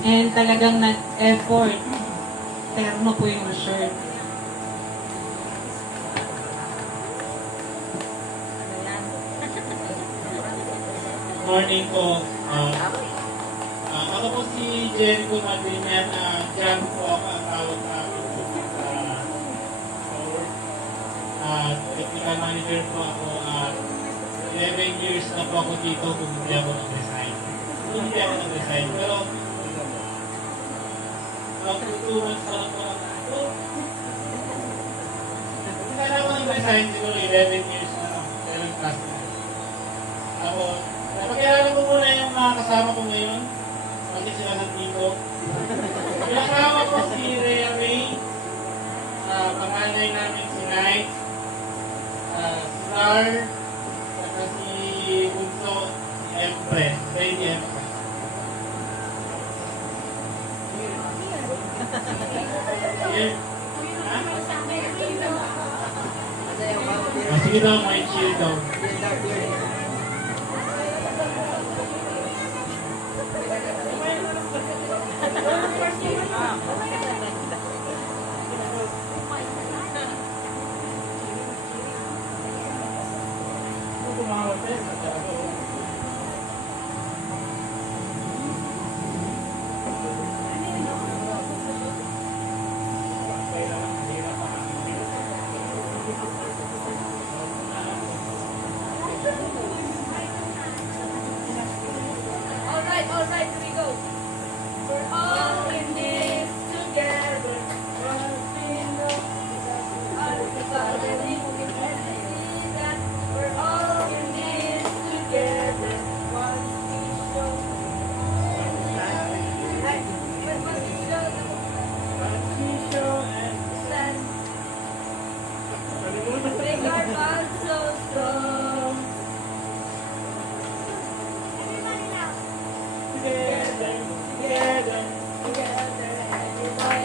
And talagang nag-effort. Terno po yung shirt. Morning po. Ako po si Jericho Madrinan. Diyan po ako ang tawag sa akin po sa store. Technical manager po ako. 11 years na po ako dito kung hindi ako nag-resign. Hindi ako nag-resign. Pero, 2 months pa lang po ako. Kung kaya ako nag-resign, siguro 11 years na lang. 11 plus na. Ako, napag-iaralan ko muna yung mga kasama ko ngayon. Bakit sila nandito? Yung kasama ko si Rhea May, panganay namin si Knight, Star, saka si Bunso, si Empress, Lady Empress. Here. Sige daw, may chill daw. All right, here we go. We're all in this together. One thing that we're all in this together. One thing show. Stand. Make our bonds so strong. Together, together, together, everyone,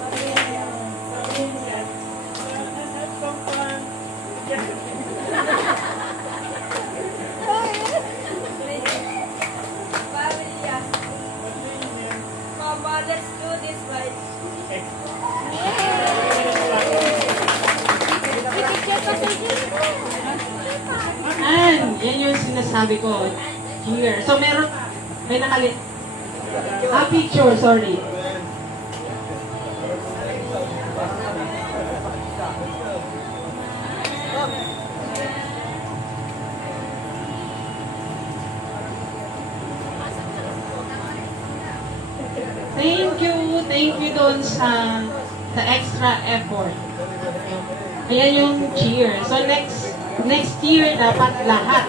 pamilya, have some fun together. Pamilya. Come on, let's do this right. Yan yung sinasabi ko. Here. So, may nakalit. Picture, sorry. Thank you doon sa extra effort. Ayan yung cheer. So next year dapat lahat